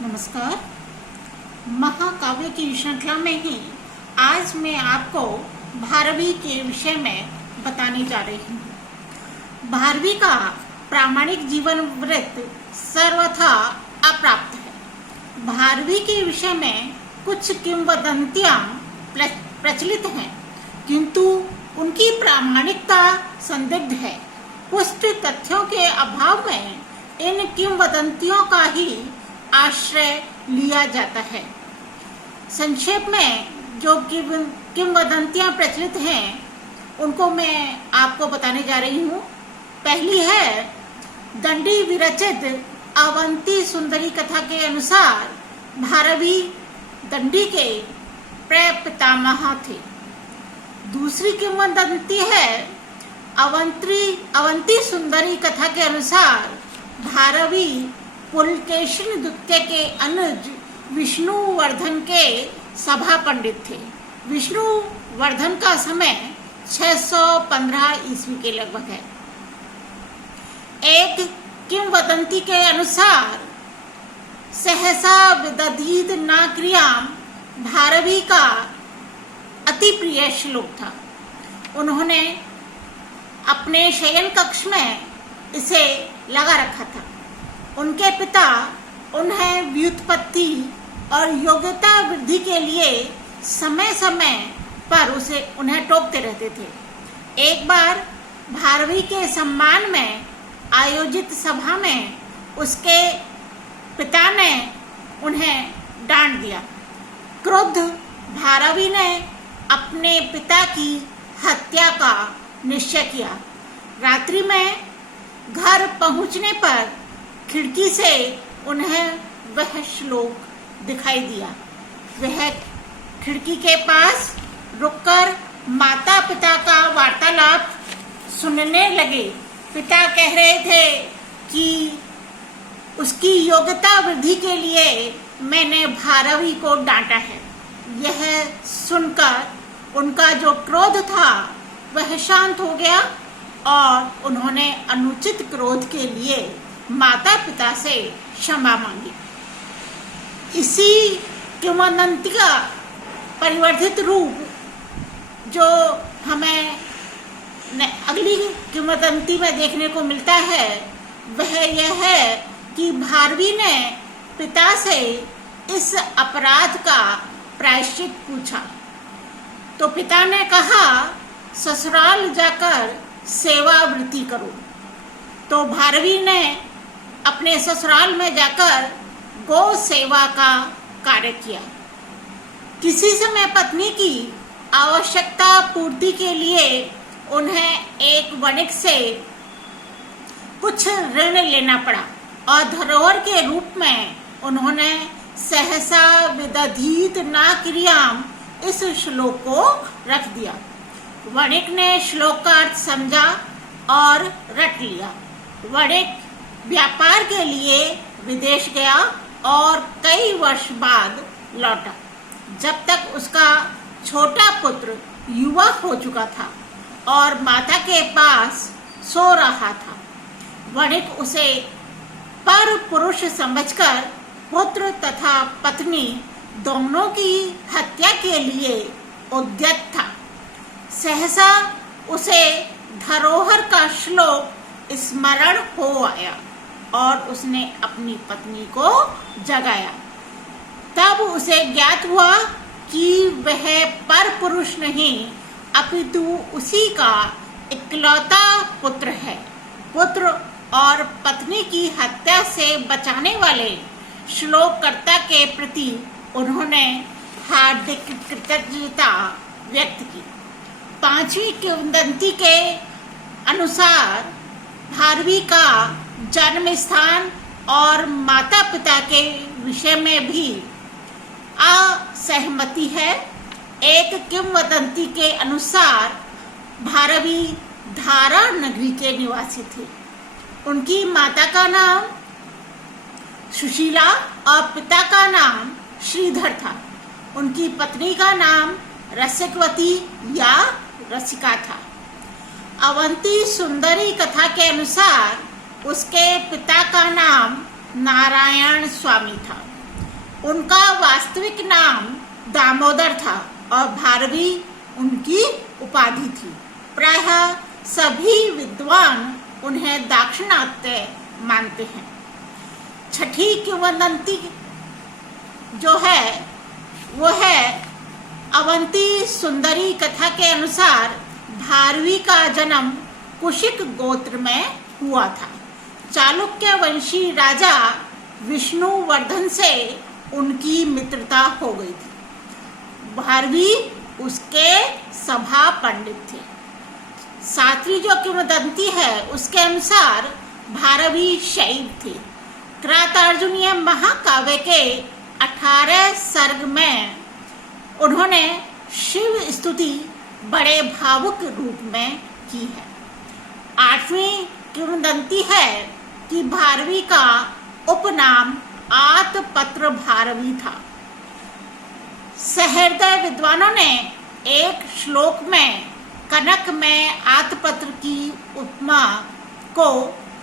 नमस्कार। महाकाव्य की श्रृंखला में ही आज मैं आपको भारवी के विषय में बताने जा रही हूँ। भारवी का प्रामाणिक जीवन वृत्त सर्वथा अप्राप्त है। भारवी के विषय में कुछ किंवदंतियां प्रचलित हैं, किंतु उनकी प्रामाणिकता संदिग्ध है। पुष्ट तथ्यों के अभाव में इन किंवदंतियों का ही आश्रय लिया जाता है। संक्षेप में जो किंवदंतियां प्रचलित हैं उनको मैं आपको बताने जा रही हूँ। पहली है, दंडी विरचित अवंती सुंदरी कथा के अनुसार भारवी दंडी के प्रपितामह थे। दूसरी किंवदंती है, अवंती सुंदरी कथा के अनुसार भारवी पुलकेशिन द्वितीय के अनुज विष्णुवर्धन के सभा पंडित थे। विष्णुवर्धन का समय 615 ईस्वी के लगभग है। एक किंवदंती के अनुसार सहसा विदधीत न क्रियाम भारवी का अति प्रिय श्लोक था। उन्होंने अपने शयन कक्ष में इसे लगा रखा था। उनके पिता उन्हें व्युत्पत्ति और योग्यता वृद्धि के लिए समय समय पर उन्हें टोकते रहते थे। एक बार भारवी के सम्मान में आयोजित सभा में उसके पिता ने उन्हें डांट दिया। क्रुद्ध भारवी ने अपने पिता की हत्या का निश्चय किया। रात्रि में घर पहुंचने पर खिड़की से उन्हें वह श्लोक दिखाई दिया। वह खिड़की के पास रुककर माता पिता का वार्तालाप सुनने लगे। पिता कह रहे थे कि उसकी योग्यता वृद्धि के लिए मैंने भारवी को डांटा है। यह सुनकर उनका जो क्रोध था वह शांत हो गया और उन्होंने अनुचित क्रोध के लिए माता पिता से क्षमा मांगी। इसी किंवदंती का परिवर्धित रूप जो हमें अगली किंवदंती में देखने को मिलता है वह यह है कि भारवी ने पिता से इस अपराध का प्रायश्चित पूछा तो पिता ने कहा, ससुराल जाकर सेवावृत्ति करो। तो भारवी ने अपने ससुराल में जाकर गौ सेवा का कार्य किया। किसी समय पत्नी की आवश्यकता पूर्ति के लिए उन्हें एक वणिक से कुछ ऋण लेना पड़ा और धरोहर के रूप में उन्होंने सहसा विदधीत न क्रियाम इस श्लोक को रख दिया। वणिक ने श्लोक का अर्थ समझा और रट लिया। वणिक व्यापार के लिए विदेश गया और कई वर्ष बाद लौटा। जब तक उसका छोटा पुत्र युवा हो चुका था और माता के पास सो रहा था, वणिक उसे पर पुरुष समझकर पुत्र तथा पत्नी दोनों की हत्या के लिए उद्यत था। सहसा उसे धरोहर का श्लोक स्मरण हो आया और उसने अपनी पत्नी को जगाया। तब उसे ज्ञात हुआ कि वह पर पुरुष नहीं अपितु उसी का इकलौता पुत्र है। पुत्र और पत्नी की हत्या से बचाने वाले श्लोककर्ता के प्रति उन्होंने हार्दिक कृतज्ञता व्यक्त की। पांचवी किंवदंती के अनुसार भारवी का जन्म स्थान और माता पिता के विषय में भी असहमति है। एक किंवदंती के अनुसार भारवी धारा नगरी के निवासी थे। उनकी माता का नाम सुशीला और पिता का नाम श्रीधर था। उनकी पत्नी का नाम रसिकवती या रसिका था। अवंती सुंदरी कथा के अनुसार उसके पिता का नाम नारायण स्वामी था। उनका वास्तविक नाम दामोदर था और भारवी उनकी उपाधि थी। प्रायः सभी विद्वान उन्हें दाक्षिणात्य मानते हैं। छठी किंवदंती जो है वो है अवंती सुंदरी कथा के अनुसार भारवी का जन्म कुशिक गोत्र में हुआ था। चालुक्य वंशी राजा विष्णुवर्धन से उनकी मित्रता हो गई थी। भारवी उसके सभा पंडित थे। सातवीं जो किंवदंती है उसके अनुसार भारवी शैव थे। किरातार्जुनीय महाकाव्य के 18 सर्ग में उन्होंने शिव स्तुति बड़े भावुक रूप में की है। 8वीं किंवदंती है कि भारवी का उपनाम आतपत्र भारवी था। सहृदय विद्वानों ने एक श्लोक में कनक में आतपत्र की उपमा को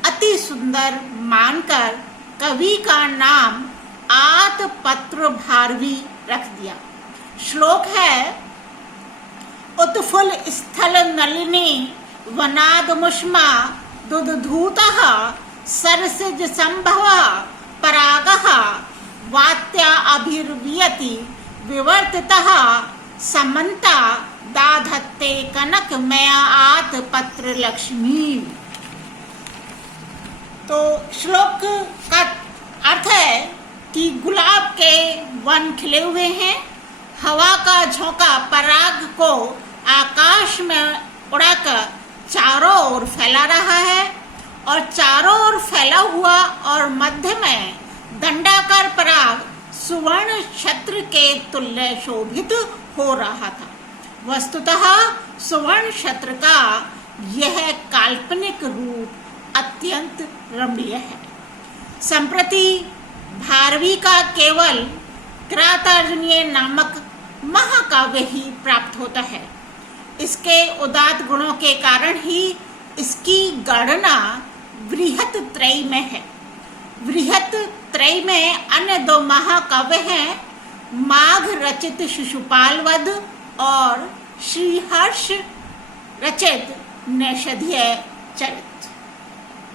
अति सुंदर मानकर कवि का नाम आतपत्र भारवी रख दिया। श्लोक है, उत्फुल्ल स्थल नलिनी वनादमुष्मा दुधूतः सरसिज संभव परागः वात्या अभिर्वियति विवर्तितः समन्ता दाधत्ते कनक मया आतपत्र लक्ष्मी। तो श्लोक का अर्थ है कि गुलाब के वन खिले हुए हैं, हवा का झोंका पराग को आकाश में उड़ाकर चारों ओर फैला रहा है और चारों ओर फैला हुआ और मध्य में दंडाकार पराग सुवर्ण छत्र के तुल्य शोभित हो रहा था। वस्तुतः सुवर्ण छत्र का यह काल्पनिक रूप अत्यंत रमणीय है। संप्रति भारवी का केवल किरातार्जुनीय नामक महाकाव्य ही प्राप्त होता है। इसके उदात्त गुणों के कारण ही इसकी गणना बृहत त्रयी में है। बृहत त्रयी में अन्य 2 महाकाव्य हैं, माघ रचित शिशुपाल वध और श्रीहर्ष रचित नैषधीय चरित।